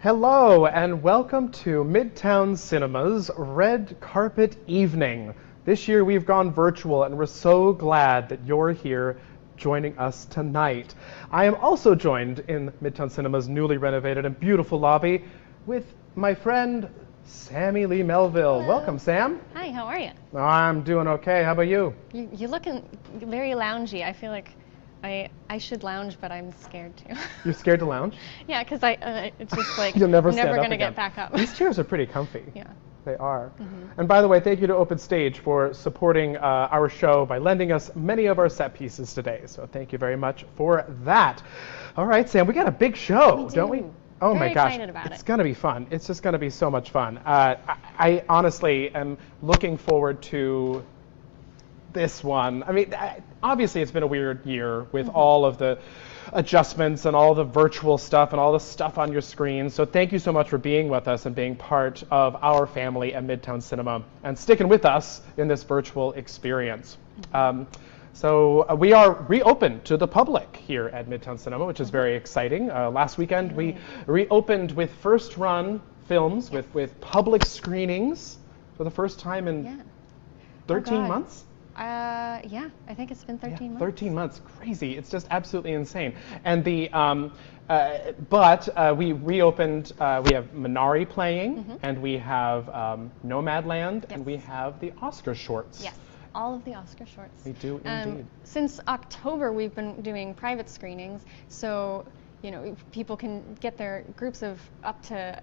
Hello and welcome to Midtown Cinema's Red Carpet Evening. This year we've gone virtual and we're so glad that you're here joining us tonight. I am also joined in Midtown Cinema's newly renovated and beautiful lobby with my friend Sammi Leigh Melville. Hello. Welcome, Sam. Hi, how are you? I'm doing okay. How about you? You're looking very loungy. I feel like I should lounge, but I'm scared to. You're scared to lounge? Yeah, because it's just like You'll never I'm stand never up gonna again. get back up. These chairs are pretty comfy. Yeah. They are. And by the way, thank you to Open Stage for supporting our show by lending us many of our set pieces today. So thank you very much for that. All right, Sam, we got a big show, don't we? Oh Very my gosh, excited about it's it. going to be fun. It's just going to be so much fun. I honestly am looking forward to this one. I mean, obviously it's been a weird year with all of the adjustments and all the virtual stuff and all the stuff on your screen. So thank you so much for being with us and being part of our family at Midtown Cinema and sticking with us in this virtual experience. So we are reopened to the public here at Midtown Cinema, which is very exciting. Last weekend we reopened with first run films with public screenings for the first time in 13 months. Yeah, I think it's been 13 months. 13 months, crazy. It's just absolutely insane. And the, but we reopened, we have Minari playing, and we have Nomadland, and we have the Oscar shorts. Yes, all of the Oscar shorts. We do indeed. Since October, we've been doing private screenings, so you know people can get their groups of up to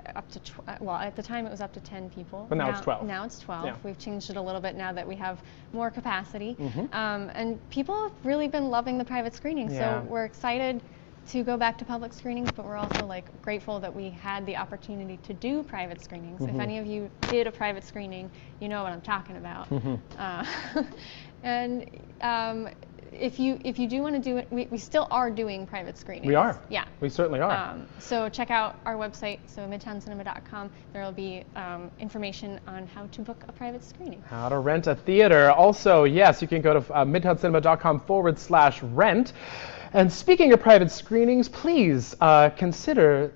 well, at the time it was up to 10 people. But now it's 12. Now it's 12. Yeah. We've changed it a little bit now that we have more capacity, and people have really been loving the private screenings. Yeah. So we're excited to go back to public screenings, but we're also like grateful that we had the opportunity to do private screenings. If any of you did a private screening, you know what I'm talking about. And if you do want to do it, we still are doing private screenings. We are. Yeah. We certainly are. So check out our website, so midtowncinema.com. There will be information on how to book a private screening. How to rent a theater. Also, yes, you can go to midtowncinema.com/rent. And speaking of private screenings, please consider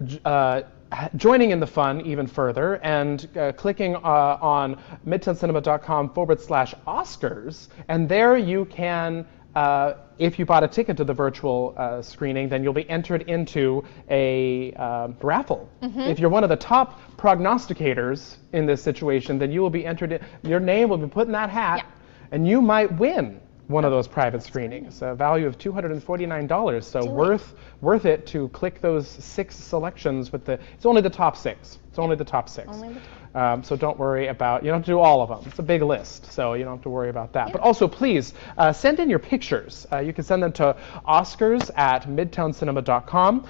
joining in the fun even further and clicking on midtowncinema.com/Oscars. And there you can, if you bought a ticket to the virtual screening, then you'll be entered into a raffle. If you're one of the top prognosticators in this situation, then you will be entered in, your name will be put in that hat, and you might win one of those private screenings, a value of $249. So worth it to click those 6 selections with it's only the top 6. It's only the top 6. Only the top. So don't worry about, you don't have to do all of them. It's a big list, so you don't have to worry about that. But also, please, send in your pictures. You can send them to oscars@midtowncinema.com.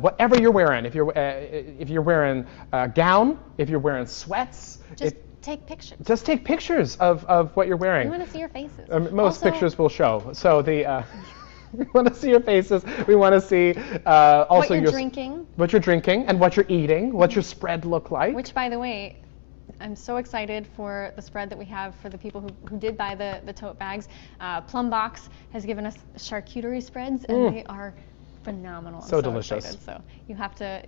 Whatever you're wearing, if you're wearing a gown, if you're wearing sweats. Take pictures. Just take pictures of what you're wearing. We want to see your faces. Most pictures will show. So we want to see your faces. We want to see also what you're drinking. What you're drinking and what you're eating. What your spread look like. Which, by the way, I'm so excited for the spread that we have for the people who did buy the tote bags. Plum Box has given us charcuterie spreads, and they are phenomenal. So delicious. Excited. So you have to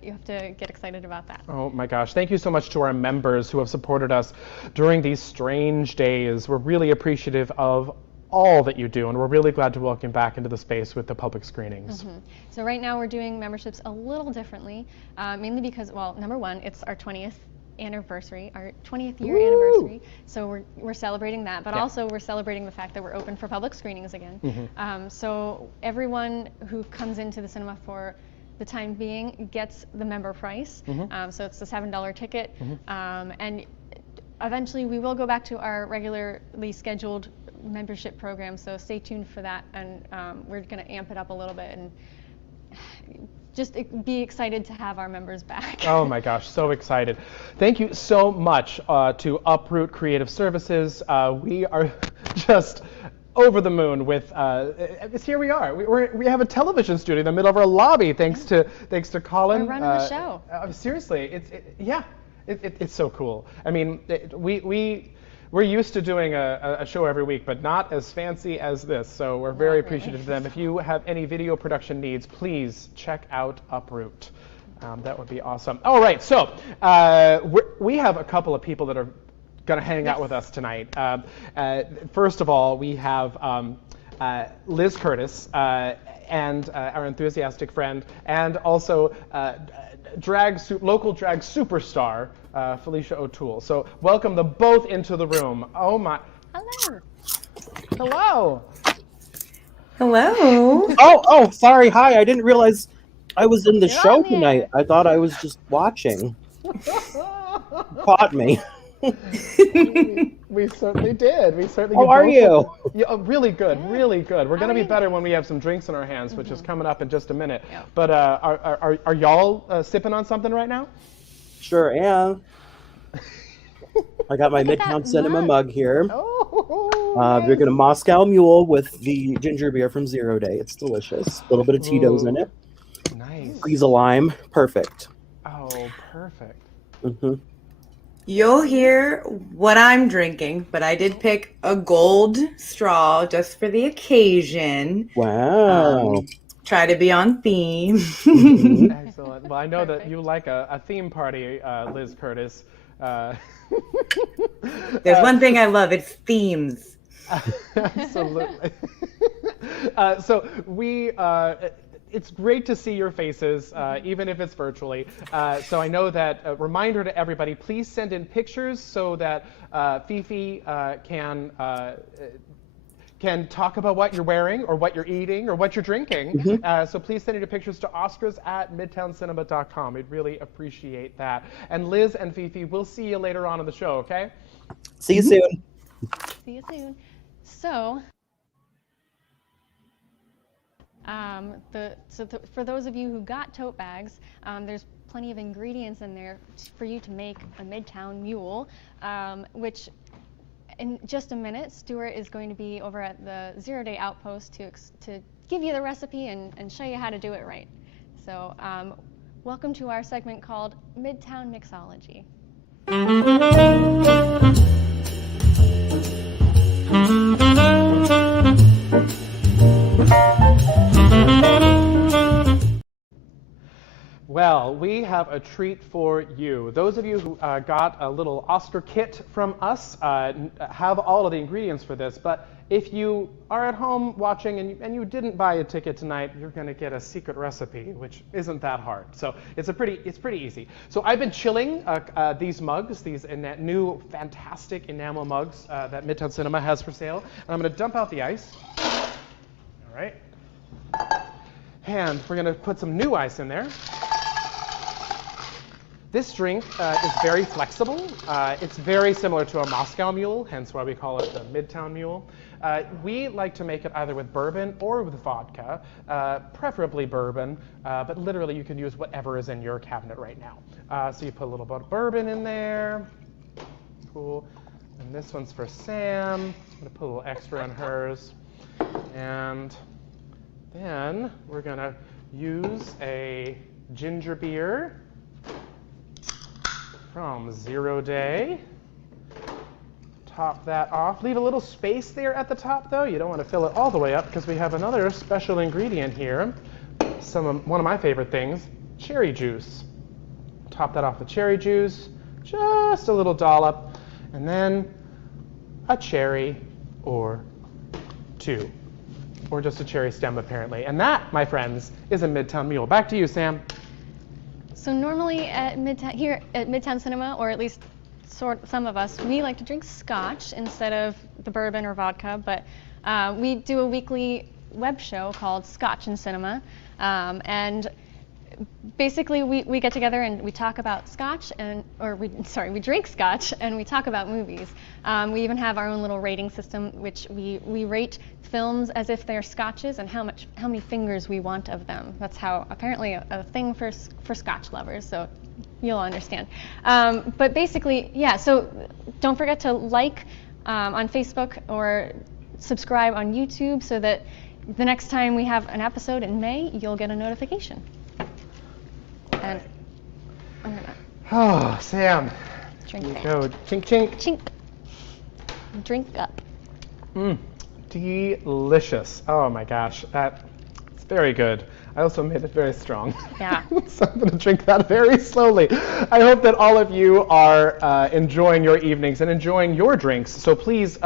get excited about that. Oh my gosh. Thank you so much to our members who have supported us during these strange days. We're really appreciative of all that you do, and we're really glad to welcome back into the space with the public screenings. So right now we're doing memberships a little differently, mainly because, well, number one, it's our 20th anniversary, our 20th year anniversary. So we're celebrating that, but also we're celebrating the fact that we're open for public screenings again. So everyone who comes into the cinema for the time being gets the member price. So it's the $7 ticket, and eventually we will go back to our regularly scheduled membership program. So stay tuned for that, and we're going to amp it up a little bit and just be excited to have our members back. Oh my gosh, so excited. Thank you so much to Uproot Creative Services. We are just over the moon with, here we are. We have a television studio in the middle of our lobby thanks to Colin. We're running the show. Seriously, it's so cool. I mean, we're used to doing a show every week, but not as fancy as this. So we're very appreciative of them. If you have any video production needs, please check out Uproot. That would be awesome. All right, so we have a couple of people that are going to hang out with us tonight. First of all, we have Liz Curtis and our enthusiastic friend, and also local drag superstar, Felicia O'Toole. So welcome them both into the room. Oh my. Hello. Hello. Hello. Oh, sorry. Hi. I didn't realize I was in the You're show on the tonight. air. I thought I was just watching. Caught me. We certainly did. We certainly. How are you? Yeah, really good, Yeah. really good. We're How going to are be you? better when we have some drinks in our hands, which is coming up in just a minute. Yeah. But are y'all sipping on something right now? Sure am. I got my Look at Midtown that Cinema mug. mug here. Oh. Drinking a Moscow Mule with the ginger beer from Zero Day. It's delicious. A little bit of Tito's in it. Nice. Squeeze a lime. Perfect. Oh, perfect. Hmm. You'll hear what I'm drinking, but I did pick a gold straw just for the occasion. Wow. Try to be on theme. Excellent. Well, I know that you like a theme party, Liz Curtis. There's one thing I love, it's themes. Absolutely. So it's great to see your faces, even if it's virtually. So I know that a reminder to everybody, please send in pictures so that Fifi can talk about what you're wearing or what you're eating or what you're drinking. So please send your pictures to oscars@midtowncinema.com. We'd really appreciate that. And Liz and Fifi, we'll see you later on in the show, okay? See you soon. See you soon. So, for those of you who got tote bags, there's plenty of ingredients in there for you to make a Midtown Mule, which in just a minute, Stuart is going to be over at the Zero Day Outpost to give you the recipe and show you how to do it right. So, welcome to our segment called Midtown Mixology. Well, we have a treat for you. Those of you who got a little Oscar kit from us have all of the ingredients for this, but if you are at home watching and you didn't buy a ticket tonight, you're going to get a secret recipe, which isn't that hard. So it's pretty easy. So I've been chilling these mugs, these new fantastic enamel mugs that Midtown Cinema has for sale, and I'm going to dump out the ice. All right. And we're going to put some new ice in there. This drink is very flexible. It's very similar to a Moscow Mule, hence why we call it the Midtown Mule. We like to make it either with bourbon or with vodka, preferably bourbon, but literally you can use whatever is in your cabinet right now. So you put a little bit of bourbon in there. Cool. And this one's for Sam. I'm going to put a little extra in hers. And then we're going to use a ginger beer from Zero Day. Top that off. Leave a little space there at the top, though. You don't want to fill it all the way up because we have another special ingredient here. One of my favorite things, cherry juice. Top that off with cherry juice, just a little dollop, and then a cherry or two. Or just a cherry stem, apparently. And that, my friends, is a Midtown Mule. Back to you, Sam. So normally here at Midtown Cinema, or at least some of us, we like to drink scotch instead of the bourbon or vodka, but we do a weekly web show called Scotch and Cinema, and basically we get together and we talk about scotch we drink scotch and we talk about movies. We even have our own little rating system, which we rate films as if they're scotches and how many fingers we want of them. That's how apparently a thing for scotch lovers. So you'll understand. But basically, yeah. So don't forget to like on Facebook or subscribe on YouTube so that the next time we have an episode in May, you'll get a notification. And I'm gonna Oh, Sam. drink Here you there. go. Chink, chink. Chink. Drink up. Delicious. Oh my gosh, it's very good. I also made it very strong. Yeah. So I'm going to drink that very slowly. I hope that all of you are enjoying your evenings and enjoying your drinks. So please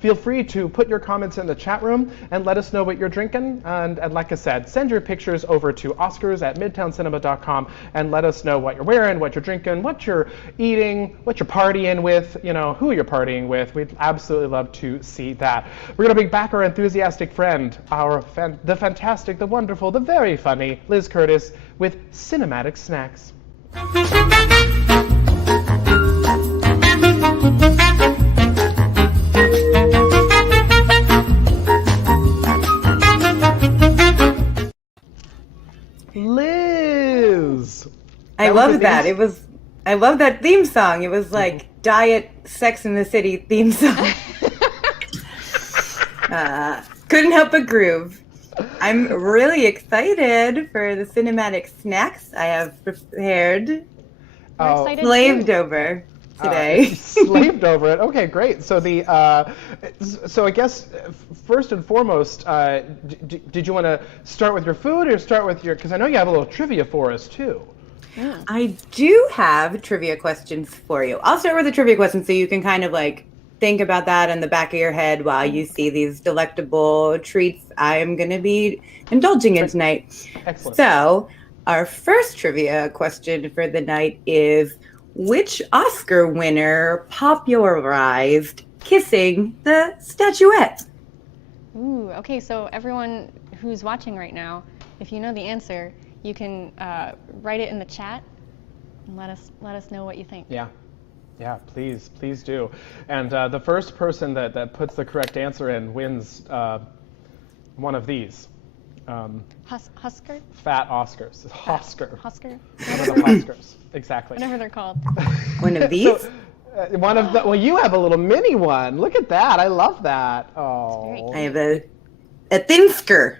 feel free to put your comments in the chat room and let us know what you're drinking. And like I said, send your pictures over to oscars@midtowncinema.com and let us know what you're wearing, what you're drinking, what you're eating, what you're partying with, who you're partying with. We'd absolutely love to see that. We're going to bring back our enthusiastic friend, the fantastic, the wonderful, the very funny Liz Curtis with Cinematic Snacks. Liz! I love that. I love that theme song. It was like Diet Sex in the City theme song. Couldn't help but groove. I'm really excited for the cinematic snacks I have prepared. Slaved over today. Slaved over it. Okay, great. So so I guess first and foremost, did you want to start with your food or start with because I know you have a little trivia for us too. Yeah. I do have trivia questions for you. I'll start with the trivia question so you can kind of like think about that in the back of your head while you see these delectable treats I am going to be indulging in tonight. Excellent. So our first trivia question for the night is, which Oscar winner popularized kissing the statuette? Ooh, okay, so everyone who's watching right now, if you know the answer, you can write it in the chat and let us know what you think. Yeah, please do. And the first person that puts the correct answer in wins one of these. Husker? Fat Oscars. Hosker. Husker? One of the Oscars. Exactly. Whatever they're called. One of these? Well, you have a little mini one. Look at that. I love that. Oh. I have a thinsker.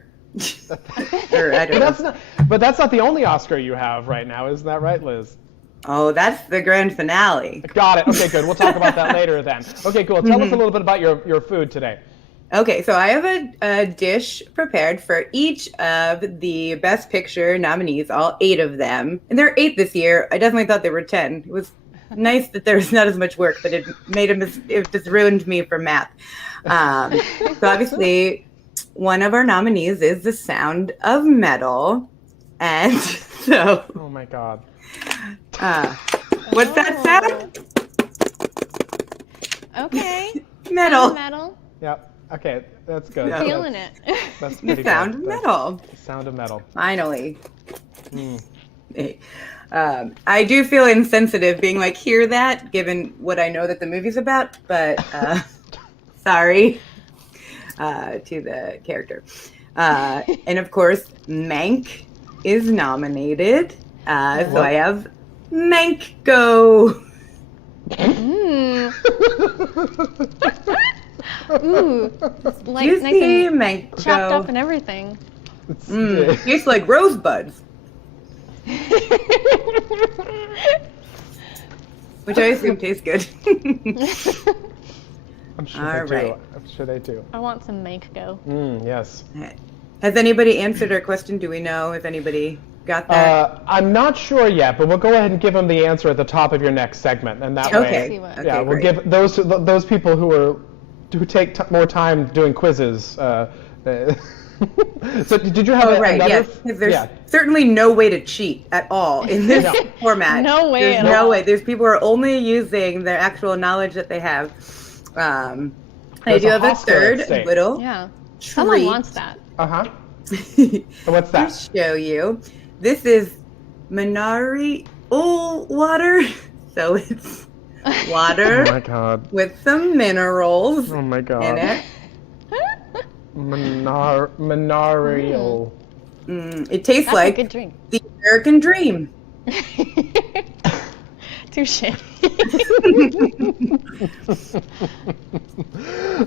Or, I don't know. But that's not the only Oscar you have right now, isn't that right, Liz? Oh, that's the grand finale. Got it. Okay, good. We'll talk about that later then. Okay, cool. Tell us a little bit about your food today. Okay, so I have a dish prepared for each of the Best Picture nominees, all 8 of them. And there are 8 this year. I definitely thought there were 10. It was nice that there was not as much work, but it just ruined me for math. So obviously, one of our nominees is The Sound of Metal. And so... Oh my God. What's that sound? Okay. Metal. Metal. Yep. Okay, that's good. Yeah. Feeling it. That's The pretty Sound good. of Metal. The Sound of Metal. Finally. I do feel insensitive being like, hear that, given what I know that the movie's about, but sorry to the character. And of course, Mank is nominated. So I have Mank-Go. Ooh, it's like You nice see and Mank-Go. chopped up and everything. Tastes like rosebuds. Which I assume tastes good. I'm sure All they right. do. I'm sure they do. I want some Mank-Go. Yes. Has anybody answered our question? Do we know if anybody got that? I'm not sure yet, but we'll go ahead and give them the answer at the top of your next segment, and that Okay. way, Okay, yeah, we'll great. give those people who take more time doing quizzes. So did you have Oh, right, another? yes. 'Cause there's certainly no way to cheat at all in this No. format. No way There's at no all. way. There's people who are only using their actual knowledge that they have. I There's do a have a Oscar at third stake. little Yeah. treat Someone wants that. What's to that? show you. This is Minari water. So it's water Oh my God. with some minerals Oh my in God. it. Minarial. It tastes That's like a good drink. the American dream. Touche.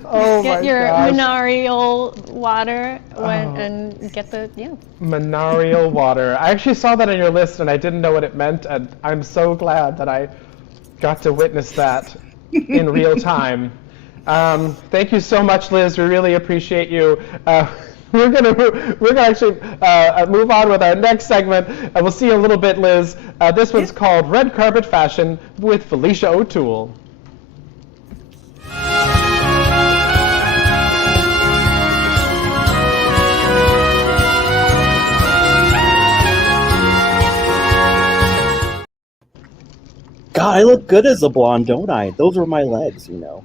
Oh Get my your gosh. Minarial water and get the Manarial water. I actually saw that on your list and I didn't know what it meant, and I'm so glad that I got to witness that in real time. Thank you so much, Liz. We really appreciate you. we're gonna actually move on with our next segment. We'll see you in a little bit, Liz. This one's called Red Carpet Fashion with Felicia O'Toole. God, I look good as a blonde, don't I? Those were my legs, you know.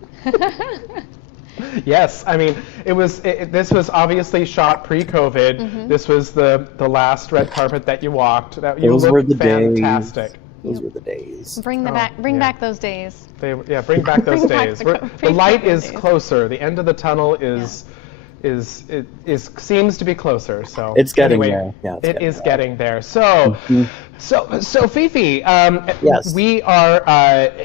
Yes, I mean, this was obviously shot pre-COVID. Mm-hmm. This was the last red carpet that you walked. You Those were looked the fantastic. days. Those were the days. Bring back those days. Bring back those Bring back days. the The light pre-COVID is days. closer. The end of the tunnel is seems to be closer. So It's getting anyway, there. Yeah, it is getting there. So, so Fifi, Yes. we are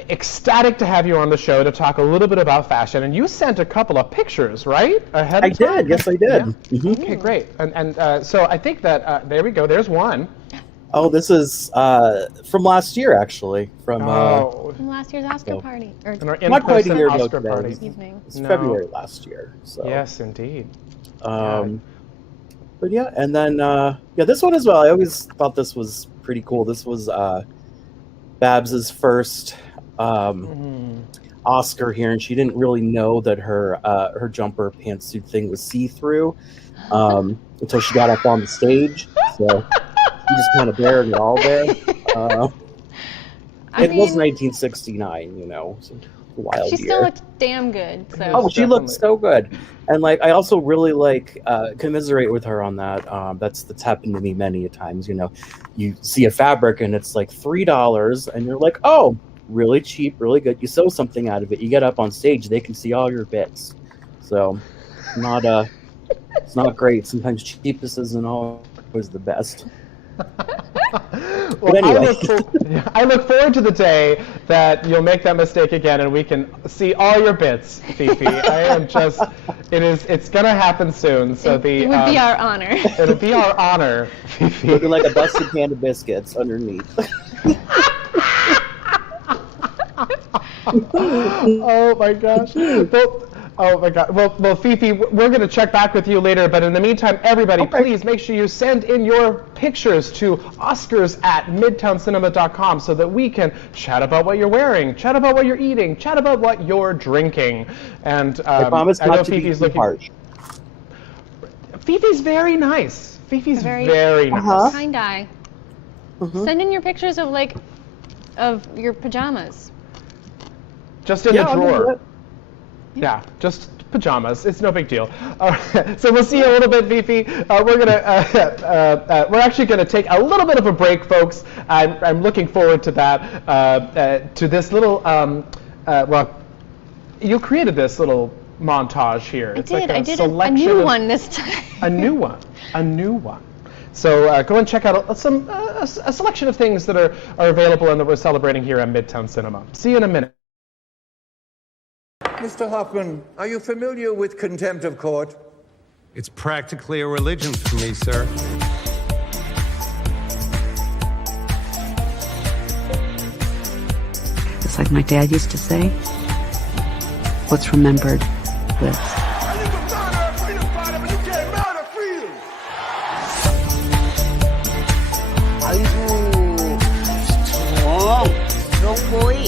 ecstatic to have you on the show to talk a little bit about fashion. And you sent a couple of pictures, right? Ahead I of time? did. Yes, I did. Yeah. Mhm. Okay, great. And so I think that there we go. There's one. Oh, this is from last year, actually. From From last year's Oscar So- party. Or in our not quite a in-person year ago Oscar today. party. evening. It's No. February last year. So Yes, indeed. But yeah, and then this one as well. I always thought this was pretty cool. This was Babs's first Oscar here, and she didn't really know that her jumper pantsuit thing was see-through until she got up on the stage. So she just kind of bared it all there. It was 1969, you know. So a wild She year. still looked damn good. So. Oh, she looked Definitely. so good, and like I also really like commiserate with her on that. That's happened to me many a times. You know, you see a fabric and it's like $3, and you're like, oh, really cheap, really good. You sew something out of it. You get up on stage, they can see all your bits. So, it's not great. Sometimes cheapest isn't always the best. Well, anyway. I look forward to the day that you'll make that mistake again and we can see all your bits, Fifi. I am just, it's gonna happen soon. So it would be our honor. it'll be our honor, Fifi. Looking like a busted can of biscuits underneath. Oh my gosh. Well, oh my God. Well, Fifi, we're going to check back with you later, but in the meantime, everybody, please make sure you send in your pictures to oscars@midtowncinema.com so that we can chat about what you're wearing, chat about what you're eating, chat about what you're drinking. And I promise I know not to be Fifi's too looking. harsh. Fifi's very nice. Fifi's Very- very nice. Uh-huh. Kind eye. Mhm. Send in your pictures of your pajamas. Just in the I'll do drawer. that. Yeah, just pajamas. It's no big deal. So we'll see you a little bit, Fifi. We're actually gonna take a little bit of a break, folks. I'm looking forward to that. To this little, well, you created this little montage here. It's like I did a selection new of- one this time. A new one. A new one. So go and check out a selection of things that are available and that we're celebrating here at Midtown Cinema. See you in a minute. Mr. Hoffman, are you familiar with contempt of court? It's practically a religion for me, sir. Just like my dad used to say, what's remembered lives. Strong boy.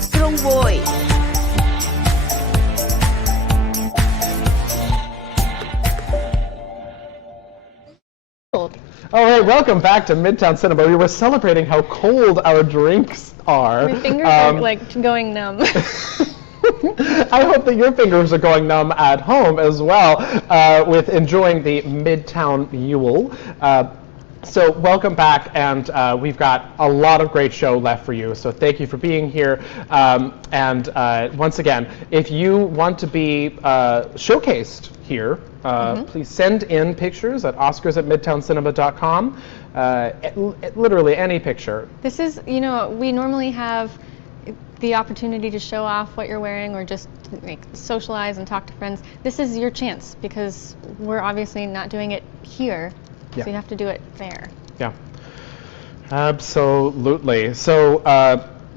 Strong boy. All right, welcome back to Midtown Cinema. We were celebrating how cold our drinks are. My fingers are going numb. I hope that your fingers are going numb at home as well with enjoying the Midtown Mule. So welcome back, and we've got a lot of great show left for you. So thank you for being here. And once again, if you want to be showcased here, please send in pictures at oscars@midtowncinema.com. Literally any picture. This is, we normally have the opportunity to show off what you're wearing or just socialize and talk to friends. This is your chance because we're obviously not doing it here, Yeah. so you have to do it there. Yeah, absolutely. So,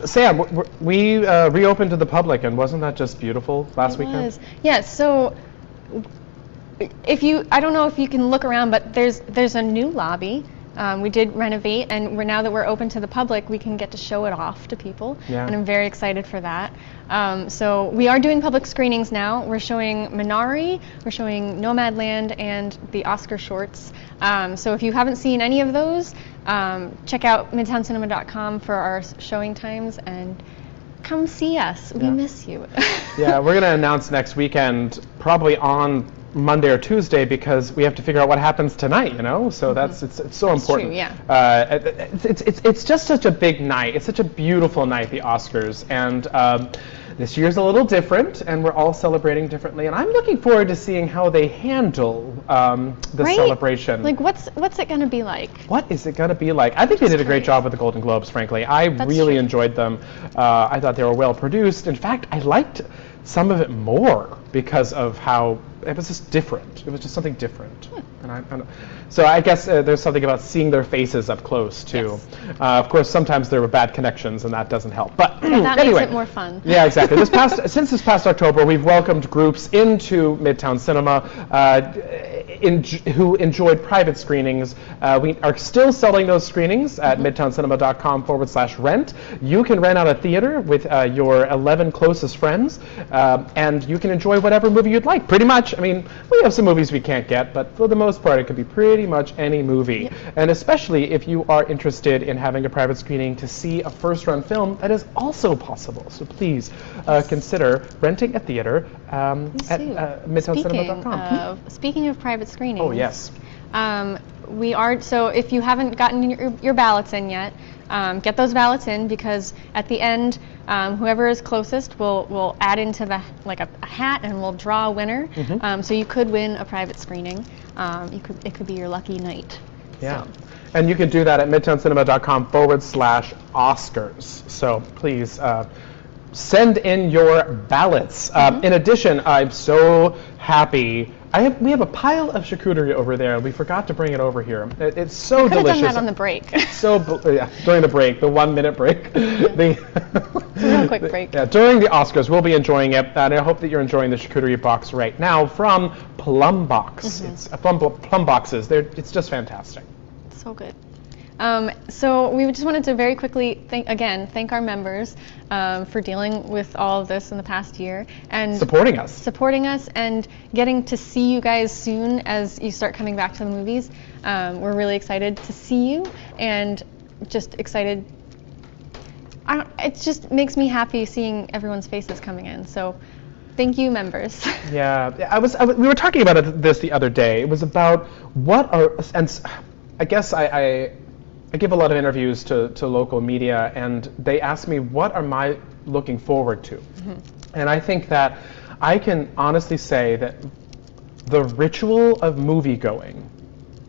Sam, we reopened to the public, and wasn't that just beautiful last weekend? Was. Yeah, so I don't know if you can look around, but there's a new lobby. We did renovate, and now that we're open to the public, we can get to show it off to people, and I'm very excited for that. So we are doing public screenings now. We're showing Minari, we're showing Nomadland, and the Oscar shorts. So if you haven't seen any of those, check out midtowncinema.com for our showing times, and come see us. We miss you. Yeah, we're going to announce next weekend, probably on Monday or Tuesday, because we have to figure out what happens tonight, you know? So it's so important. True, yeah. It's just such a big night. It's such a beautiful night, the Oscars. And this year's a little different, and we're all celebrating differently. And I'm looking forward to seeing how they handle the celebration. Like, what's it going to be like? What is it going to be like? I think they did a great job with the Golden Globes, frankly. I really enjoyed them. I thought they were well produced. In fact, I liked some of it more because of how it was just different. It was just something different. And so I guess there's something about seeing their faces up close too. Yes. Of course, sometimes there were bad connections, and that doesn't help. But that anyway, makes it more fun. Yeah, exactly. Since this past October, we've welcomed groups into Midtown Cinema who enjoyed private screenings. We are still selling those screenings at midtowncinema.com/rent. You can rent out a theater with your 11 closest friends, and you can enjoy whatever movie you'd like. Pretty much. I mean, we have some movies we can't get, but for the most part, it could be pretty much any movie. Yep. And especially if you are interested in having a private screening to see a first-run film, that is also possible. So please consider renting a theater at midtowncinema.com. Speaking of private screenings. Oh, yes. So if you haven't gotten your ballots in yet, get those ballots in, because at the end, whoever is closest will add into a hat, and we'll draw a winner. So you could win a private screening. It could be your lucky night. Yeah. So. And you can do that at midtowncinema.com/Oscars. So please send in your ballots. In addition, I'm so happy. We have a pile of charcuterie over there, and we forgot to bring it over here. It's so delicious. Could have done that on the break. During the break, the 1-minute break. It's a real quick break. Yeah, during the Oscars, we'll be enjoying it, and I hope that you're enjoying the charcuterie box right now from Plum Box. It's Plum Boxes. It's just fantastic. So good. So we just wanted to very quickly thank our members for dealing with all of this in the past year and supporting us and getting to see you guys soon as you start coming back to the movies. We're really excited to see you, and just excited. It just makes me happy seeing everyone's faces coming in. So thank you, members. Yeah, we were talking about this the other day. It was about and I guess I give a lot of interviews to local media, and they ask me, what am I looking forward to? And I think that I can honestly say that the ritual of movie going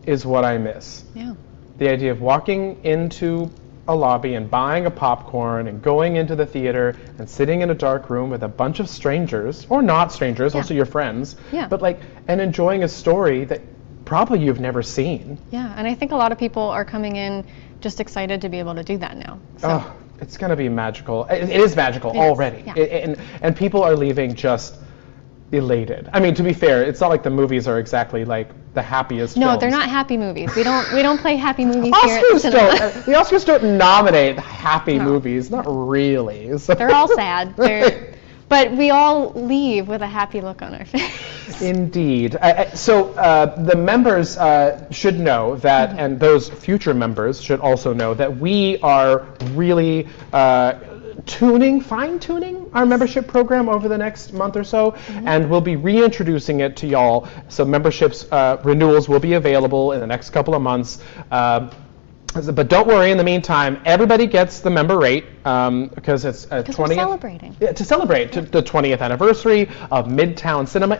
is what I miss. Yeah. The idea of walking into a lobby and buying a popcorn and going into the theater and sitting in a dark room with a bunch of strangers, or not strangers, also your friends, but and enjoying a story that probably you've never seen. Yeah, and I think a lot of people are coming in just excited to be able to do that now. So. Oh, it's going to be magical. It is magical already. And people are leaving just elated. I mean, to be fair, it's not like the movies are exactly like the happiest films. They're not happy movies. We don't play happy movies here at the cinema. The Oscars don't nominate happy movies. Not really. So. They're all sad. But we all leave with a happy look on our face. Indeed. So the members should know that, and those future members should also know that we are really fine-tuning our membership program over the next month or so, and we'll be reintroducing it to y'all. So memberships renewals will be available in the next couple of months. But don't worry, in the meantime, everybody gets the member rate because it's 20th. We're celebrating. Yeah, to celebrate the 20th anniversary of Midtown Cinema.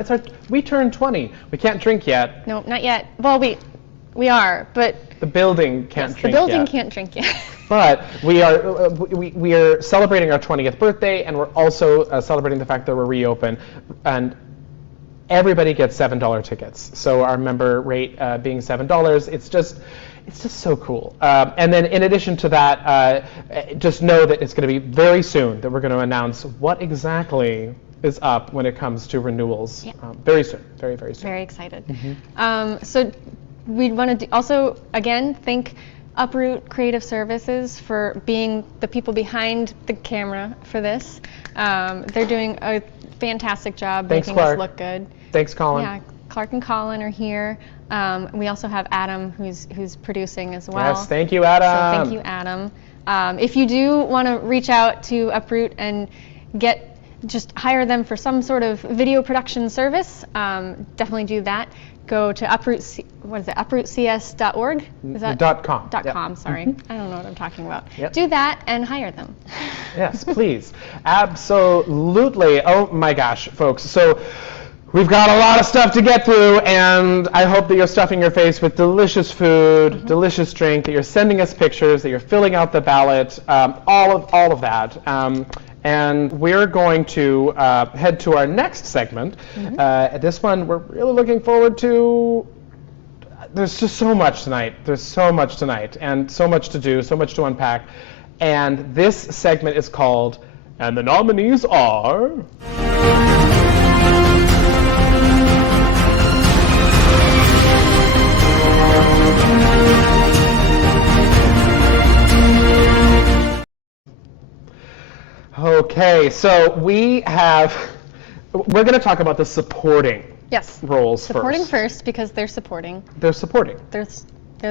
We turned 20. We can't drink yet. No, not yet. Well, we are, but the building can't drink yet. The building can't drink yet. But we are celebrating our 20th birthday, and we're also celebrating the fact that we're reopened, and everybody gets $7 tickets. So our member rate being $7, it's just so cool. And then in addition to that, just know that it's going to be very soon that we're going to announce what exactly is up when it comes to renewals. Yeah. Very soon, very, very soon. Very excited. So we'd want to also, again, thank Uproot Creative Services for being the people behind the camera for this. They're doing a fantastic job making us look good. Thanks, Colin. Yeah, Clark and Colin are here. We also have Adam, who's producing as well. Yes, thank you, Adam. So thank you, Adam. If you do want to reach out to Uproot and just hire them for some sort of video production service, definitely do that. Go to uprootcs.org. Is that .com. .com, sorry. I don't know what I'm talking about. Yep. Do that and hire them. Yes, please. Absolutely. Oh my gosh, folks. So we've got a lot of stuff to get through, and I hope that you're stuffing your face with delicious food, delicious drink, that you're sending us pictures, that you're filling out the ballot, all of that. And we're going to head to our next segment. This one we're really looking forward to. There's just so much tonight. There's so much tonight, and so much to do, so much to unpack. And this segment is called, and the nominees are... Okay, so we're going to talk about the supporting roles supporting first. first because they're supporting. They're supporting. They're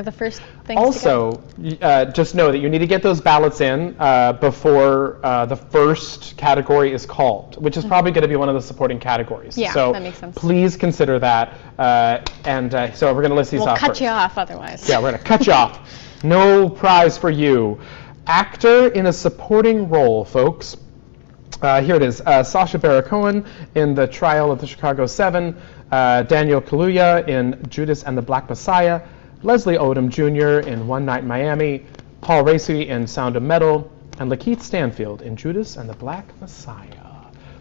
the first things Also, just know that you need to get those ballots in before the first category is called, which is probably going to be one of the supporting categories. Yeah, so that makes sense. Please consider that. So we're going to list these off We'll cut first. you off otherwise. Yeah, we're going to cut you off. No prize for you. Actor in a supporting role, folks. Here it is. Sacha Baron Cohen in The Trial of the Chicago 7, Daniel Kaluuya in Judas and the Black Messiah, Leslie Odom Jr. in One Night in Miami, Paul Raci in Sound of Metal, and Lakeith Stanfield in Judas and the Black Messiah.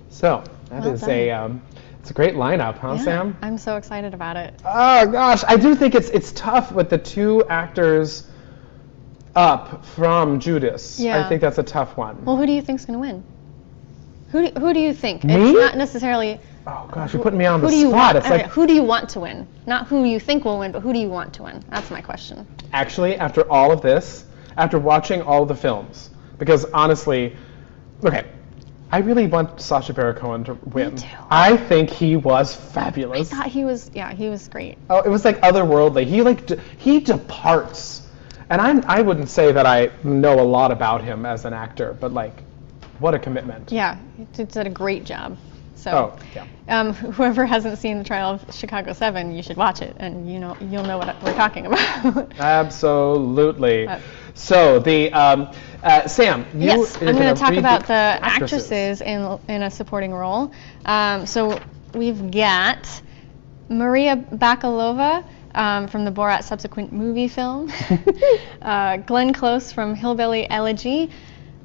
So that is it's a great lineup, huh, Yeah, Sam? I'm so excited about it. Oh gosh, I do think it's tough with the two actors up from Judas. Yeah. I think that's a tough one. Well, who do you think's going to win? Who do you think? Me? It's not necessarily. Oh gosh, you're putting me on the Who do you spot. want? It's all like right, who do you want to win? Not who you think will win, but who do you want to win? That's my question. actually, after all of this, after watching all the films, because honestly, okay, I really want Sacha Baron Cohen to win. Me too. I think he was fabulous. I thought he was great. Oh, it was like otherworldly. He departs, and I wouldn't say that I know a lot about him as an actor, but like, what a commitment. Yeah, he did a great job. So, Oh, yeah. Whoever hasn't seen The Trial of Chicago 7, you should watch it, and you'll know what we're talking about. Absolutely. So the Sam, you yes, I'm going to talk about the actresses in a supporting role. So we've got Maria Bakalova from the Borat subsequent movie film, Glenn Close from Hillbilly Elegy,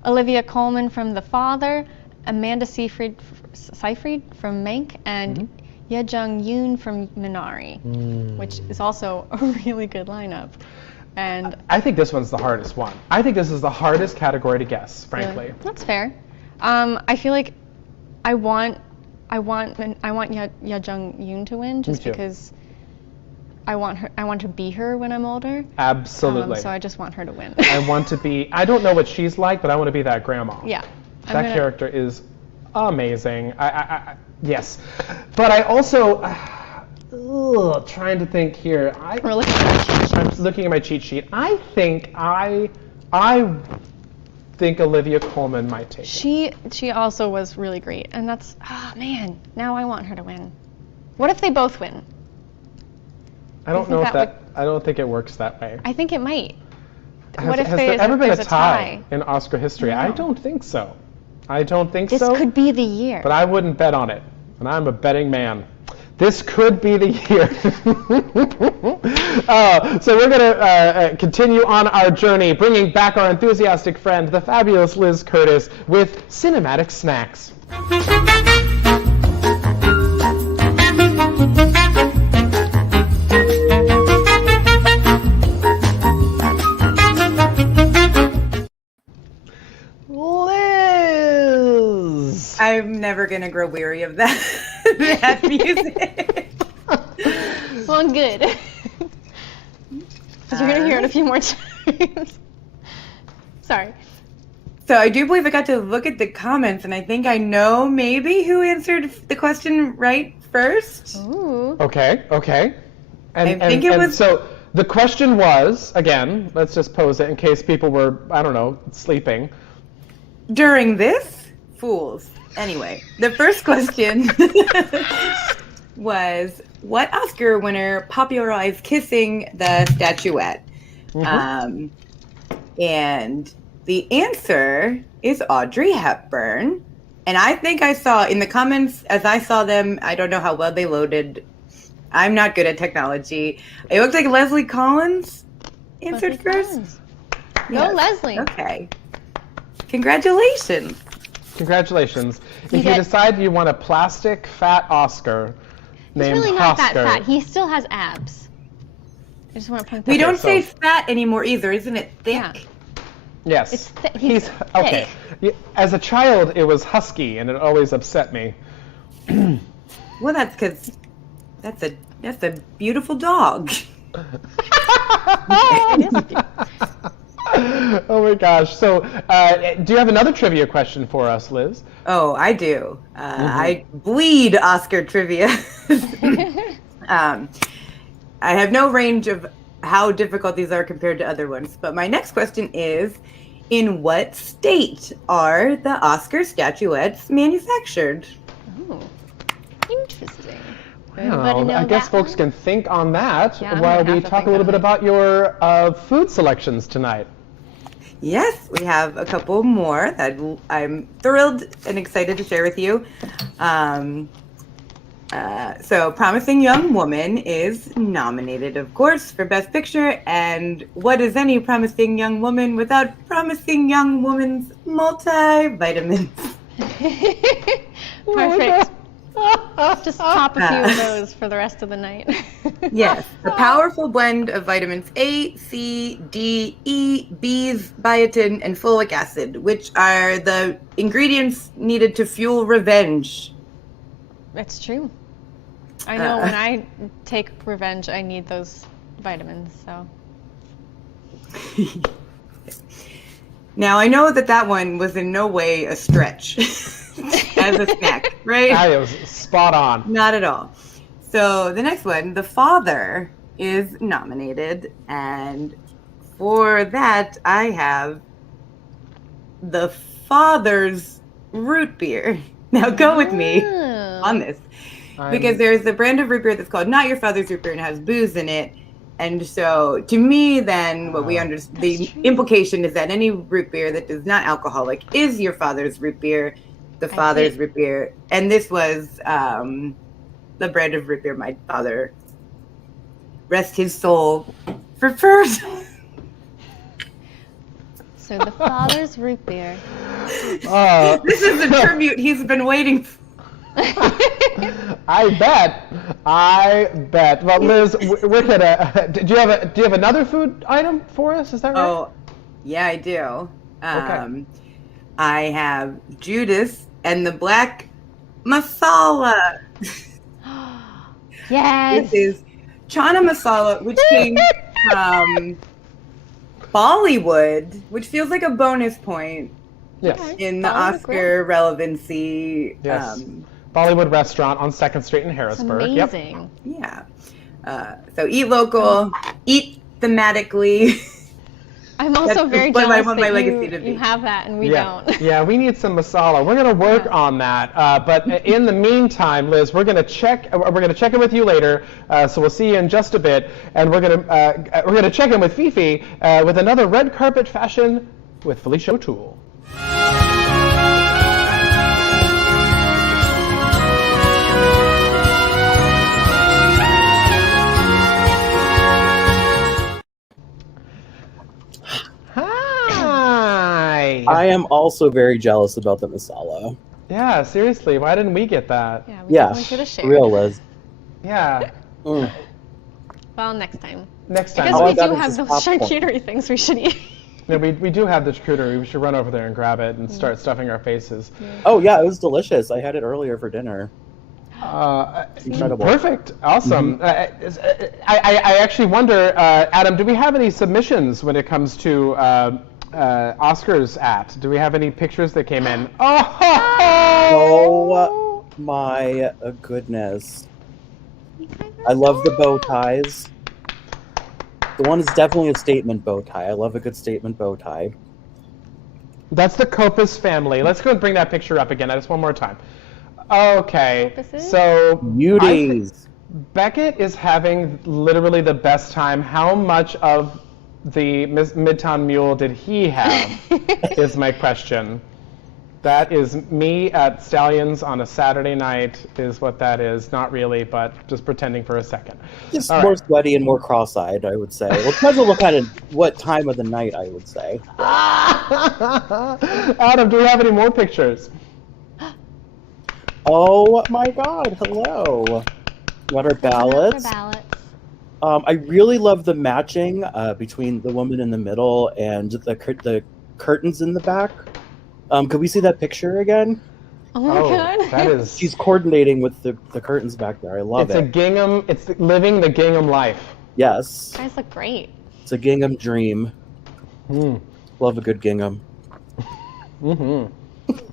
Olivia Colman from The Father, Amanda Seyfried from Mank, and Ye Jung-yoon from Minari, which is also a really good lineup. And I think this one's the hardest one. I think this is the hardest category to guess, frankly. Really? That's fair. I feel like I want Ye Jung-yoon to win just because I want to be her when I'm older. Absolutely. So I just want her to win. I don't know what she's like, but I want to be that grandma. Yeah. That character is amazing. Yes. But I also, trying to think here. We're looking at my cheat sheet. I'm looking at my cheat sheet. I think Olivia Colman might take it. She also was really great, and that's man. Now I want her to win. What if they both win? I don't know if I don't think it works that way. I think it might. Has there ever been a tie in Oscar history? I don't think so. I don't think so. This could be the year. But I wouldn't bet on it, and I'm a betting man. This could be the year. So we're going to continue on our journey, bringing back our enthusiastic friend, the fabulous Liz Curtis, with Cinematic Snacks. Liz! I'm never gonna grow weary of that that music. Well, good. Because you're gonna hear it a few more times. Sorry. So I do believe I got to look at the comments, and I think I know maybe who answered the question right first. Ooh. Okay. And, I think it was. So the question was, again, let's just pose it in case people were, I don't know, sleeping. During this? Fools. Anyway, the first question was, what Oscar winner popularized kissing the statuette? Mm-hmm. And the answer is Audrey Hepburn. And I think I saw in the comments, as I saw them, I don't know how well they loaded. I'm not good at technology. It looks like Leslie Collins answered first. Go, Leslie. Okay. Congratulations. Congratulations. If you decide you want a plastic fat Oscar named He's really not Oscar. that fat. He still has abs. I just want to point that out. We don't say fat anymore either, isn't it? Thick. Yeah. Yes. It's He's okay. As a child, it was husky, and it always upset me. Well, that's because that's a beautiful dog. Oh my gosh. So, do you have another trivia question for us, Liz? Oh, I do. I bleed Oscar trivia. I have no range of how difficult these are compared to other ones, but my next question is, in what state are the Oscar statuettes manufactured? Oh, interesting. Well, I guess folks can think on that Yeah, I'm while gonna we have to talk a think little on bit it. about your food selections tonight. Yes, we have a couple more that I'm thrilled and excited to share with you. So Promising Young Woman is nominated, of course, for Best Picture. And what is any promising young woman without Promising Young Woman's multivitamins? Perfect. Just pop a few of those for the rest of the night. Yes, a powerful blend of vitamins A, C, D, E, B's, biotin, and folic acid, which are the ingredients needed to fuel revenge. That's true. I know when I take revenge, I need those vitamins, so. Now, I know that one was in no way a stretch as a snack, right? That was spot on. Not at all. So the next one, The Father, is nominated. And for that, I have The Father's root beer. Now go with me on this. Because there's a brand of root beer that's called Not Your Father's Root Beer and has booze in it. And so, to me, then, what we understand, the implication is that any root beer that is not alcoholic is your father's root beer, the father's root beer. And this was the brand of root beer my father, rest his soul, preferred. So the father's root beer. This is a tribute he's been waiting for. I bet. Well, Liz, we're gonna. Do you have another food item for us? Is that right? Oh, yeah, I do. Okay. I have Judas and the Black Masala. Yes. This is Chana Masala, which came from Bollywood, which feels like a bonus point Yes. in the Bollywood Oscar relevancy. Yes. Bollywood restaurant on 2nd Street in Harrisburg. Amazing. Yeah. So eat local, eat thematically. I'm also very what I jealous want my that legacy to be. you have that and we Yeah. don't. Yeah, we need some masala. We're gonna work on that. But in the meantime, Liz, we're gonna check in with you later. So we'll see you in just a bit, and we're gonna check in with Fifi with another red carpet fashion with Felicia O'Toole. Hi. I am also very jealous about the masala. Yeah, seriously, why didn't we get that? Yeah, we Yeah, definitely should have shared. real Liz. Yeah. Well, next time. Next I time. guess All we I got do is have this those popcorn. charcuterie things we should eat. Yeah, we do have the charcuterie. We should run over there and grab it and start stuffing our faces. Oh yeah, it was delicious. I had it earlier for dinner. Incredible. Perfect. Awesome. I actually wonder, Adam, do we have any submissions when it comes to Oscars at? Do we have any pictures that came in? Oh my goodness. I love the bow ties. The one is definitely a statement bow tie. I love a good statement bow tie. That's the Copus family. Let's go and bring that picture up again. Just one more time. Okay. Copuses? So Beauties. Beckett is having literally the best time. How much of the Midtown Mule did he have? Is my question. That is me at Stallions on a Saturday night is what that is. Not really, but just pretending for a second. Just All more right. sweaty and more cross-eyed, I would say. Well, it depends on what time of the night, I would say. Adam, do we have any more pictures? Oh my god, hello. What are ballots? For ballots. I really love the matching between the woman in the middle and the curtains in the back. Could we see that picture again? Oh my god. That is. She's coordinating with the curtains back there. I love It's it. a gingham. It's living the gingham life. Yes. You guys look great. It's a gingham dream. Love a good gingham.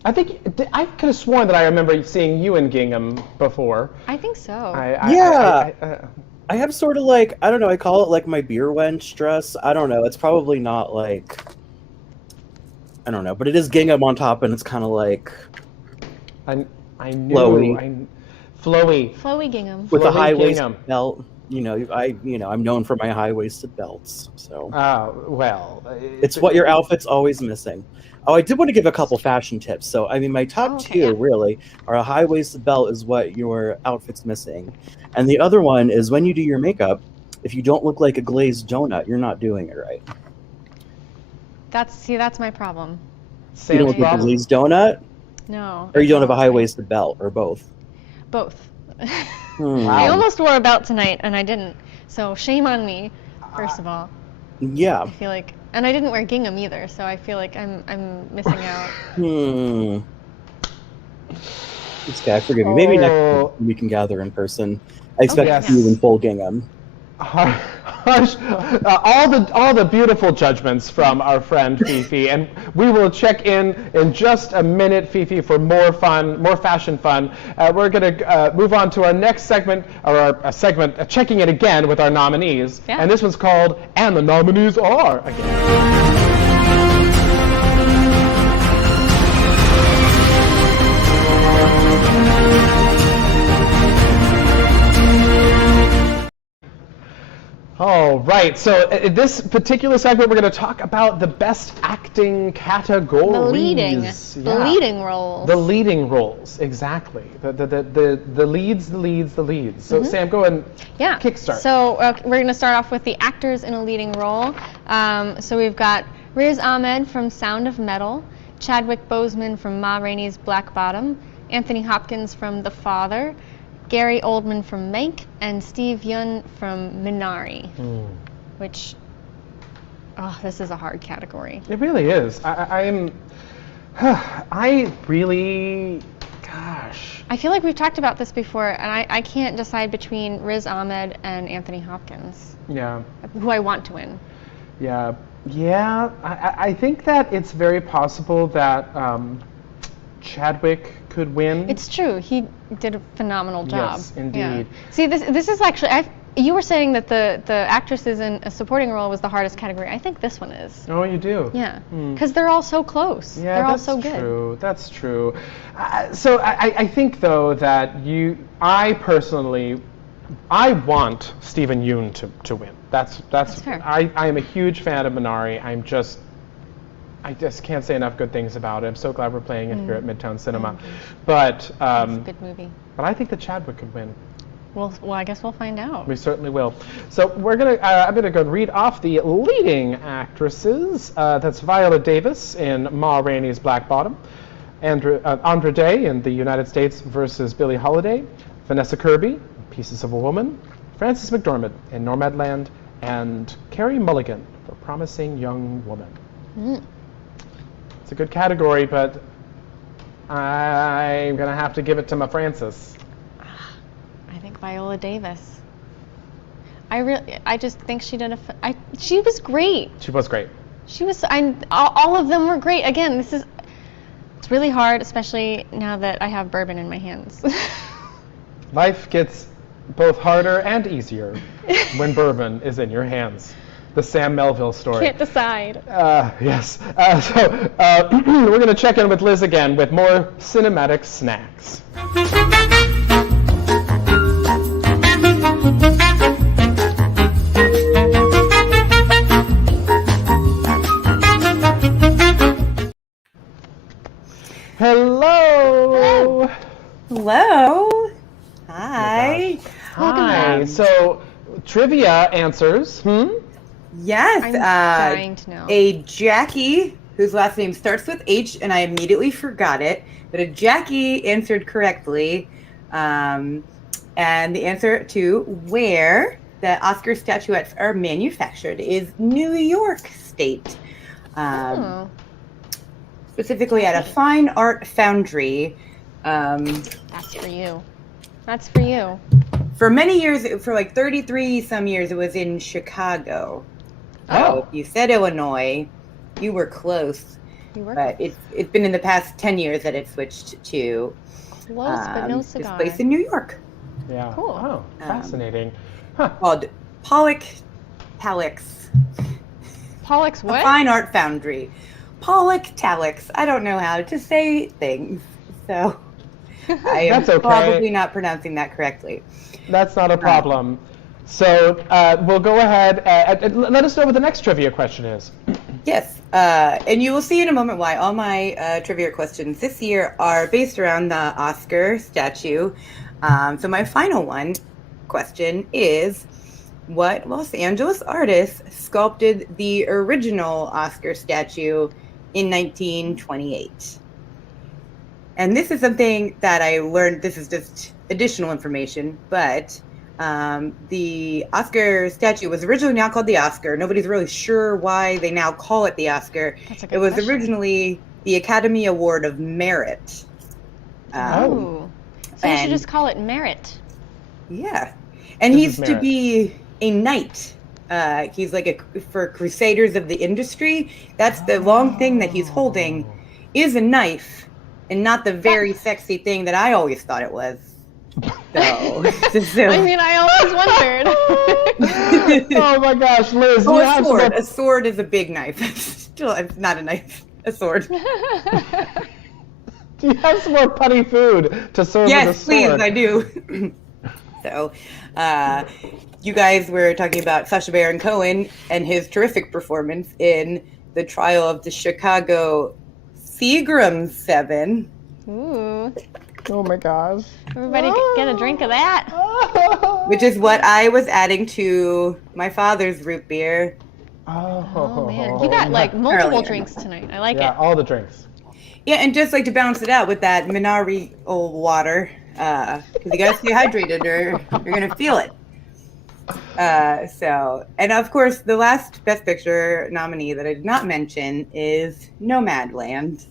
I think I could have sworn that I remember seeing you in gingham before. I think so. I have sort of like, I don't know, I call it like my beer wench dress. I don't know. It's probably not like, I don't know, but it is gingham on top and it's kind of like I knew. flowy. Flowy. Flowy gingham. With a Flowy high-waisted gingham. belt. I'm known for my high-waisted belts. So Well. it's what your outfit's always missing. Oh, I did want to give a couple fashion tips. So, I mean, my top two really are a high-waisted belt is what your outfit's missing. And the other one is when you do your makeup, if you don't look like a glazed donut, you're not doing it right. That's my problem. You don't look like a glazed donut? No. Or you don't have a high-waisted belt, or both? Both. Wow. I almost wore a belt tonight and I didn't. So shame on me, first of all. Yeah. I feel like, and I didn't wear gingham either, so I feel like I'm missing out. It's okay, I forgive you. Maybe next week we can gather in person. I expect yes. you in full gingham. Harsh, all the beautiful judgments from our friend Fifi, and we will check in just a minute, Fifi, for more fashion fun. We're going to move on to our next segment, or a segment checking it again with our nominees, and this one's called "And the Nominees Are" again. All right, so in this particular segment, we're going to talk about the best acting categories. The leading roles. The leading roles, exactly. The leads. So Sam, go and kickstart. So we're going to start off with the actors in a leading role. So we've got Riz Ahmed from Sound of Metal, Chadwick Boseman from Ma Rainey's Black Bottom, Anthony Hopkins from The Father, Gary Oldman from Mank, and Steve Yeun from Minari, which, this is a hard category. It really is. I feel like we've talked about this before, and I can't decide between Riz Ahmed and Anthony Hopkins. Yeah. Who I want to win. Yeah. I think that it's very possible that Chadwick could win. It's true. He did a phenomenal job. Yes, indeed. Yeah. See, this is actually, you were saying that the actresses in a supporting role was the hardest category. I think this one is. Oh, you do? Yeah. Because they're all so close. Yeah, they're all so good. True. That's true. So I think, though, that I personally want Stephen Yeun to win. That's fair. I am a huge fan of Minari. I just can't say enough good things about it. I'm so glad we're playing it here at Midtown Cinema. But it's a good movie. But I think that Chadwick could win. Well, I guess we'll find out. We certainly will. So I'm gonna go read off the leading actresses. That's Viola Davis in Ma Rainey's Black Bottom, Andra Day in The United States versus Billie Holiday, Vanessa Kirby, Pieces of a Woman, Frances McDormand in Nomadland, and Carey Mulligan for Promising Young Woman. It's a good category, but I'm gonna have to give it to my Frances. I think Viola Davis. I just think she did she was great. She was great. All of them were great. Again, it's really hard, especially now that I have bourbon in my hands. Life gets both harder and easier when bourbon is in your hands. The Sam Melville story. Can't decide. Yes. We're going to check in with Liz again with more cinematic snacks. Hello. Hello. Hi. Hi. So, trivia answers. Yes. I'm dying to know. A Jackie, whose last name starts with H, and I immediately forgot it, but a Jackie answered correctly. And the answer to where the Oscar statuettes are manufactured is New York State. Specifically at a fine art foundry. That's for you. That's for you. For many years, for like 33 some years, it was in Chicago. So if you said Illinois, you were close. But it's been in the past 10 years that it switched to close, but no cigar. this place in New York. Yeah. Cool. Oh, fascinating. Called Pollock's what? A fine art foundry. Pollock's. I don't know how to say things, so I am That's okay. probably not pronouncing that correctly. That's not a problem. So we'll go ahead and let us know what the next trivia question is. Yes, and you will see in a moment why all my trivia questions this year are based around the Oscar statue. So my final question is, what Los Angeles artist sculpted the original Oscar statue in 1928? And this is something that I learned, this is just additional information, but the Oscar statue was originally not called the Oscar. Nobody's really sure why they now call it the Oscar. It was originally the Academy Award of Merit. So you should just call it Merit. Yeah. And he's to be a knight. He's like for Crusaders of the Industry. That's the long thing that he's holding is a knife and not the very sexy thing that I always thought it was. So, I mean, I always wondered. Oh my gosh, Liz. Oh, a sword. A sword is a big knife. Still, it's not a knife. A sword. Do you have some more putty food to serve with a sword? Yes, please, I do. So, you guys were talking about Sacha Baron Cohen and his terrific performance in the trial of the Chicago Seagram 7. Ooh. Oh my gosh. Everybody get a drink of that. Which is what I was adding to my father's root beer. Oh man, you got like multiple drinks tonight. I like it. Yeah, all the drinks. Yeah, and just like to balance it out with that mineral water, because you gotta stay hydrated or you're gonna feel it. And of course, the last Best Picture nominee that I did not mention is Nomadland.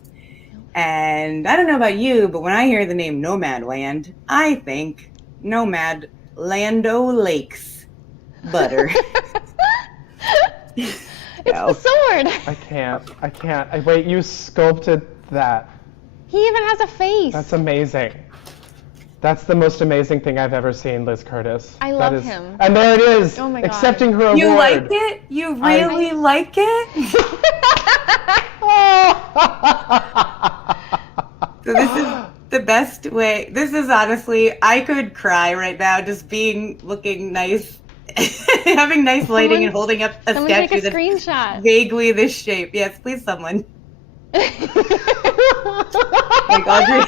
And I don't know about you, but when I hear the name Nomadland, I think Nomad Lando Lakes butter. It's the sword. I can't. Wait, you sculpted that. He even has a face. That's amazing. That's the most amazing thing I've ever seen, Liz Curtis. I love him. And there it is. Oh my God. Accepting her award. You like it? You really like it? So this is the best way. This is honestly, I could cry right now just looking nice, having nice lighting and holding up a statue take a that's screenshot. Vaguely this shape. Yes, please, someone. Like Audrey.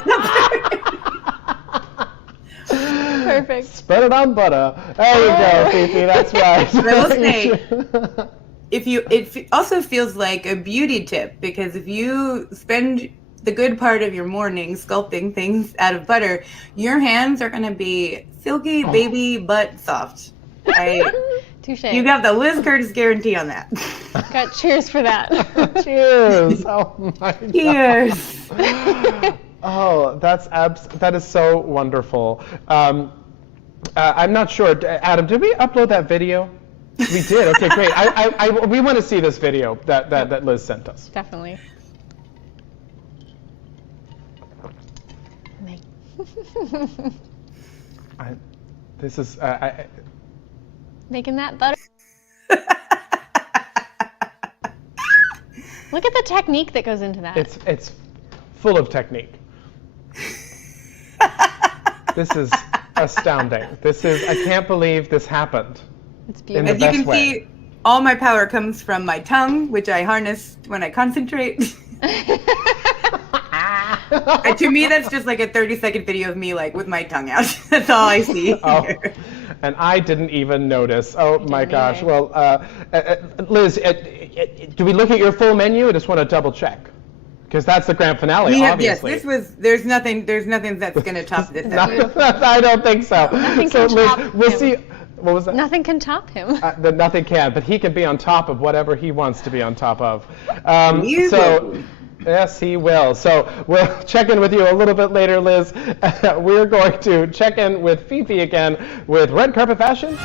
Perfect. Spread it on butter. There you go, Fifi. That's right. I will say, it also feels like a beauty tip, because if you spend the good part of your morning sculpting things out of butter, your hands are going to be silky, baby, but soft. Do Touche. You got the Liz Curtis guarantee on that. Got cheers for that. Cheers! Oh my God. Cheers. Oh, that is so wonderful. I'm not sure, Adam. Did we upload that video? We did. Okay, great. We want to see this video that Liz sent us. Definitely. This is Making that butter. Look at the technique that goes into that. it's full of technique. This is astounding. I can't believe this happened. It's In the beautiful. As you best can way. see, all my power comes from my tongue, which I harness when I concentrate. And to me, that's just like a 30-second video of me, like, with my tongue out. That's all I see. Oh, and I didn't even notice. Oh my didn't gosh. either. Well, Liz, do we look at your full menu? I just want to double check. Because that's the grand finale, Yes, obviously. there's nothing that's gonna top this episode. I don't think so. Nothing So can Liz, top we'll him. see. What was that? Nothing can top him. Nothing can, but he can be on top of whatever he wants to be on top of. You will. Yes, he will. So we'll check in with you a little bit later, Liz. We're going to check in with Fifi again with Red Carpet Fashion.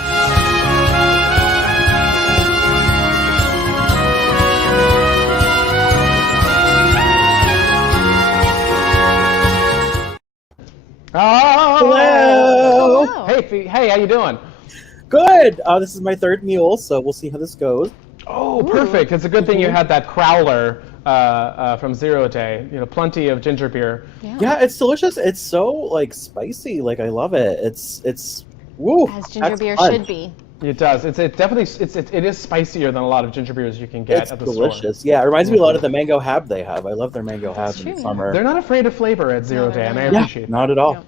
Oh, Hello. Hello. Hey, hey, how you doing? Good. This is my third mule, so we'll see how this goes. Oh, perfect. It's a good thing you had that crowler from Zero Day. You know, plenty of ginger beer. Yeah, it's delicious. It's so like spicy. Like I love it. It's woo. As ginger that's beer fun. should be. It does. It definitely it is spicier than a lot of ginger beers you can get It's at the delicious. store. Yeah, it reminds me a lot of the mango hab they have. I love their mango hab in true, the yeah. summer. They're not afraid of flavor at Zero No, they're Day, and I not. Yeah, appreciate that. not at all.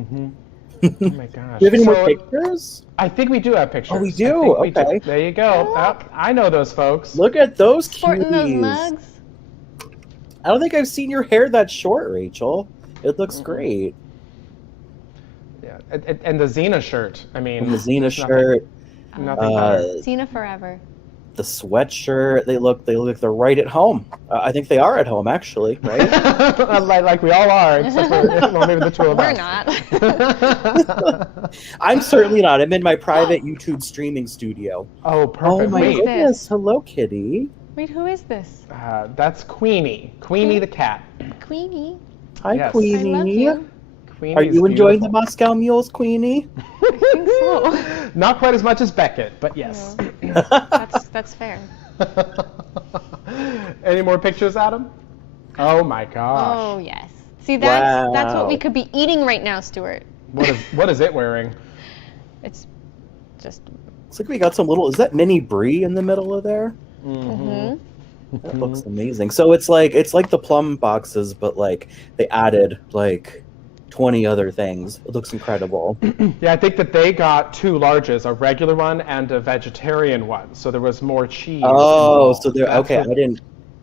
Oh my gosh. Do you have any more So, pictures? I think we do have pictures. Oh, we I do? think we Okay. There you go. Oh, I know those folks. Look at those Sporting those cuties. mugs. I don't think I've seen your hair that short, Rachel. It looks great. Yeah, and the Xena shirt. I mean, And the Xena nothing- shirt, Nothing better. Cena forever. the sweatshirt. They look like they're right at home. I think they are at home, actually, right? like we all are, except for well, maybe the two of We're us. not. I'm certainly not. I'm in my private YouTube streaming studio. Oh, perfect. Oh my Wait, goodness! Hello, Kitty. Wait, who is this? that's Queenie. Queenie the cat. Queenie. Hi, Yes. I Queenie. love you. Queenie's Are you enjoying the beautiful. Moscow Mules, Queenie? I think so. Not quite as much as Beckett, but yes. That's fair. Any more pictures, Adam? Oh my gosh. Oh yes. See, that's what we Wow. could be eating right now, Stuart. What is it wearing? It's just. Looks like we got some little. Is that mini brie in the middle of there? Mhm. That looks amazing. So it's like the plum boxes, but like they added like 20 other things. It looks incredible. Yeah, I think that they got two larges, a regular one and a vegetarian one. So there was more cheese. Oh, involved. so they're That's okay. what-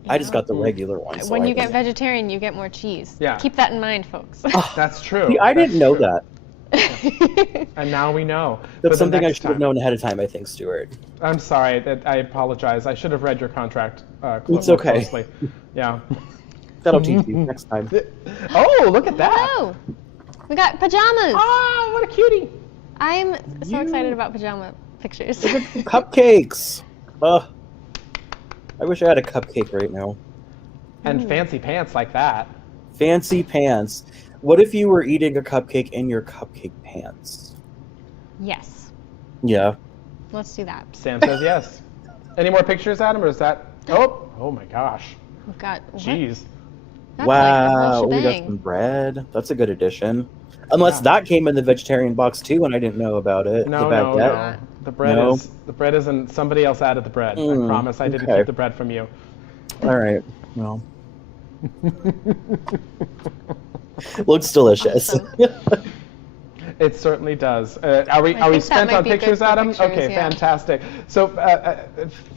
I just got the regular one. So When I you get didn't- vegetarian, you get more cheese. Yeah. Keep that in mind, folks. That's true. See, I didn't know That's that. true. And now we know. For That's the something I next should have time. known ahead of time. I think, Stuart. I'm sorry. I apologize. I should have read your contract It's more okay. closely. Yeah. That'll teach you next time. Oh, look at that. Hello. We got pajamas. Oh, what a cutie. I'm so You- excited about pajama pictures. Cupcakes. I wish I had a cupcake right now. And fancy pants like that. Fancy pants. What if you were eating a cupcake in your cupcake pants? Yes. Yeah. Let's do that. Sam says yes. Any more pictures, Adam, or is that? Oh my gosh. We've got. what? Jeez. That's like the Wow. whole We got shebang. some bread. That's a good addition. Unless Yeah. that came in the vegetarian box too, and I didn't know about it. No, the no, baguette. no. The bread isn't. Somebody else added the bread. I promise. I didn't okay. keep the bread from you. All right. Well, looks delicious. Awesome. It certainly does. Are we I are we think that spent might on be good pictures, for Adam? pictures, Okay, yeah. fantastic. So,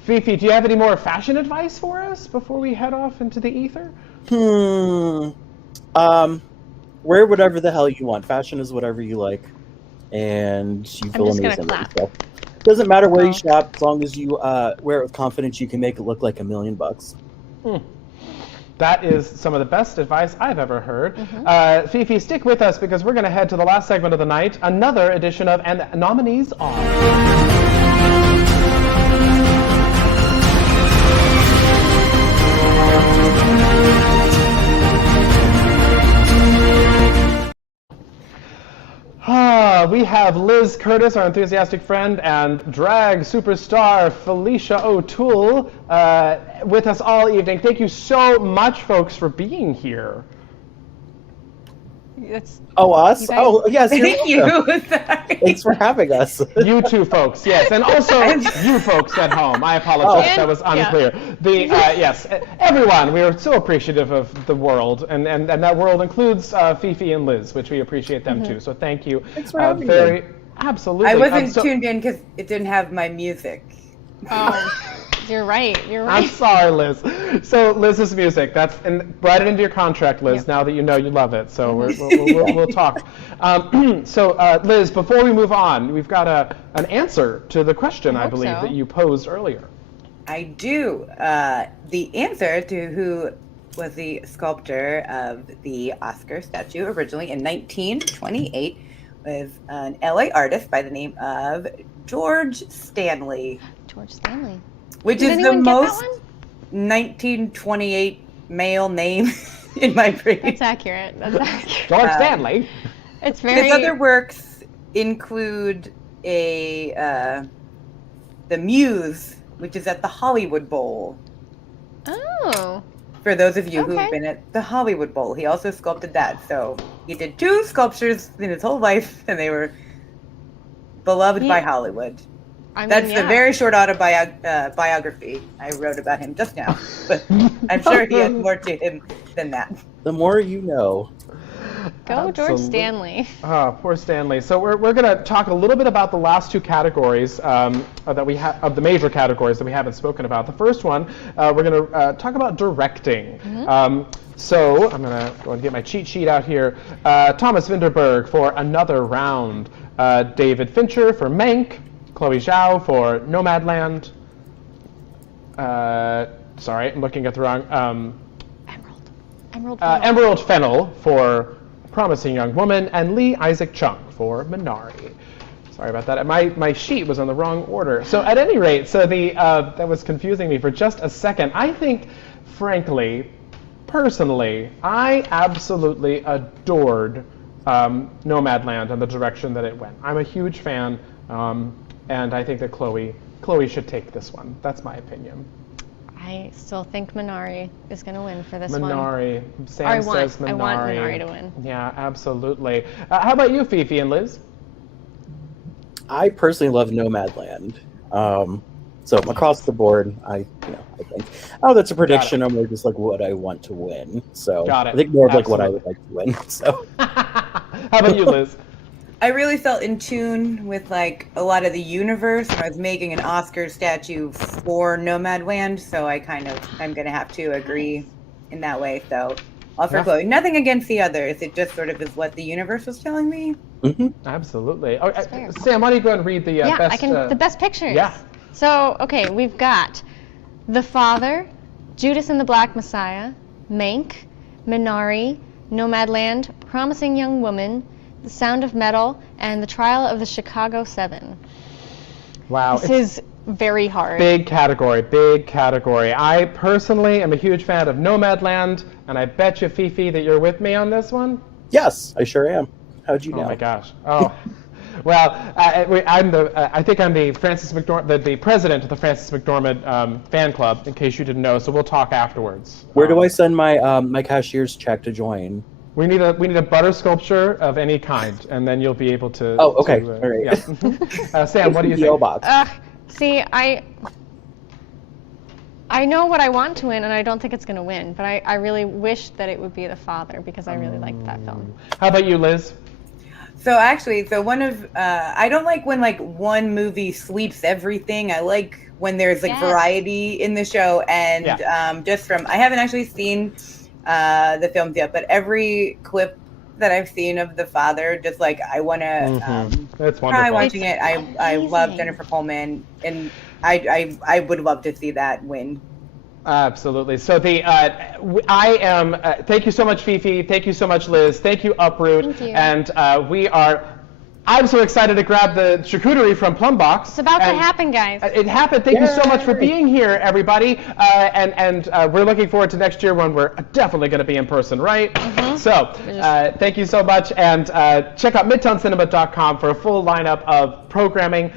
Fifi, do you have any more fashion advice for us before we head off into the ether? Wear whatever the hell you want. Fashion is whatever you like, and you feel just gonna amazing. clap. So, Doesn't matter where you shop, as long as you wear it with confidence, you can make it look like $1 million. That is some of the best advice I've ever heard. Fifi, stick with us because we're going to head to the last segment of the night, another edition of And Nominees Are. We have Liz Curtis, our enthusiastic friend, and drag superstar Felicia O'Toole with us all evening. Thank you so much, folks, for being here. Us? Oh, yes. Thank you. Thanks for having us. You two folks, yes, and also you folks at home. I apologize, that was unclear. Yes, everyone, we are so appreciative of the world, and that world includes Fifi and Liz, which we appreciate them too. So thank you. Thanks for having me. Absolutely. I wasn't tuned in because it didn't have my music. Oh, you're right. I'm sorry, Liz. So Liz's music, write it into your contract, Liz, now that you know you love it. So we'll talk. Liz, before we move on, we've got an answer to the question, I believe, that you posed earlier. I do. The answer to who was the sculptor of the Oscar statue originally in 1928 was an LA artist by the name of George Stanley. George Stanley. Which is the most 1928 male name in my brain. That's accurate. George Stanley. It's very. His other works include the Muse, which is at the Hollywood Bowl. Oh. For those of you who've been at the Hollywood Bowl, he also sculpted that. So he did 2 sculptures in his whole life, and they were beloved by Hollywood. That's the very short biography I wrote about him just now. But I'm sure he has more to him than that. The more you know. Go George Stanley. Oh, poor Stanley. So we're going to talk a little bit about the last 2 categories that we have, of the major categories that we haven't spoken about. The first one, we're going to talk about directing. So I'm going to go and get my cheat sheet out here. Thomas Vinterberg for Another Round. David Fincher for Mank. Chloe Zhao for Nomadland. Sorry, I'm looking at the wrong. Emerald Fennell for Promising Young Woman, and Lee Isaac Chung for Minari. Sorry about that. My sheet was on the wrong order. So at any rate, that was confusing me for just a second. I think, frankly, personally, I absolutely adored Nomadland and the direction that it went. I'm a huge fan. And I think that Chloe should take this one. That's my opinion. I still think Minari is going to win for this Minari. one. Sam says Minari. I want Minari to win. Yeah, absolutely. How about you, Fifi and Liz? I personally love Nomadland. So across the board, I think. Oh, that's a prediction. I'm more just like what I want to win. So I think more of like what I would like to win. So. How about you, Liz? I really felt in tune with like a lot of the universe when I was making an Oscar statue for Nomadland, so I'm gonna have to agree in that way. So all for Chloe. Nothing against the others. It just sort of is what the universe was telling me. Absolutely. Sam, why don't you go and read the best? The best pictures. Yeah. So we've got The Father, Judas and the Black Messiah, Mank, Minari, Nomadland, Promising Young Woman, The Sound of Metal, and The Trial of the Chicago 7. Wow. This is very hard. Big category. I personally am a huge fan of Nomadland, and I bet you, Fifi, that you're with me on this one? Yes, I sure am. How'd you know? Oh my gosh. Oh. Well, I think I'm the the president of the Frances McDormand fan club, in case you didn't know, so we'll talk afterwards. Where do I send my my cashier's check to join? We need a butter sculpture of any kind, and then you'll be able to. Oh, okay. All right. Yeah. Sam, what do you think? Box. See, I know what I want to win, and I don't think it's going to win, but I really wish that it would be The Father, because I really liked that film. How about you, Liz? So one of I don't like when like one movie sweeps everything. I like when there's like variety in the show, and I haven't actually seen the films yet, but every clip that I've seen of The Father, just like I want to That's cry wonderful. watching it. I love amazing. Jennifer Coleman, and I would love to see that win. Absolutely. So I am. Thank you so much, Fifi. Thank you so much, Liz. Thank you, Uproot. Thank you. And I'm so excited to grab the charcuterie from Plumbox. It's about to And happen, guys. It happened. Thank you so much for being here, everybody. And we're looking forward to next year when we're definitely going to be in person, right? So thank you so much. And check out midtowncinema.com for a full lineup of programming.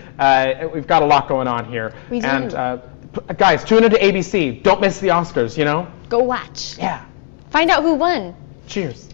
We've got a lot going on here. We do. And guys, tune into ABC. Don't miss the Oscars, you know? Go watch. Yeah. Find out who won. Cheers.